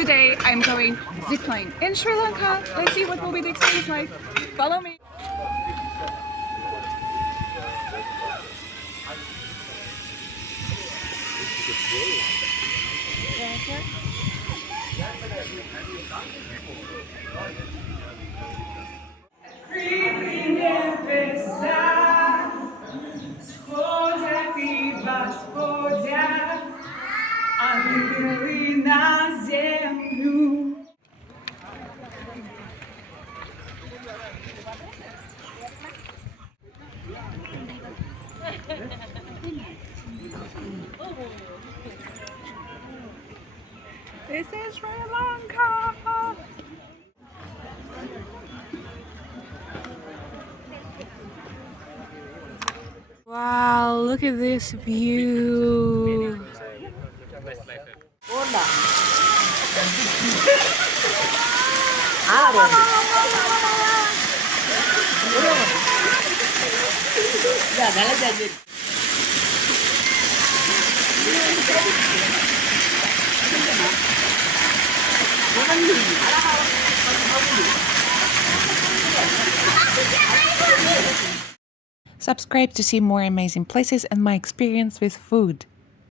Today I'm going zipline in Sri Lanka. Let's see what will be the experience like. Follow me. Ангели на землю. This is Sri Lanka. Wow, look at this view. Subscribe to see more amazing places and my experience with food.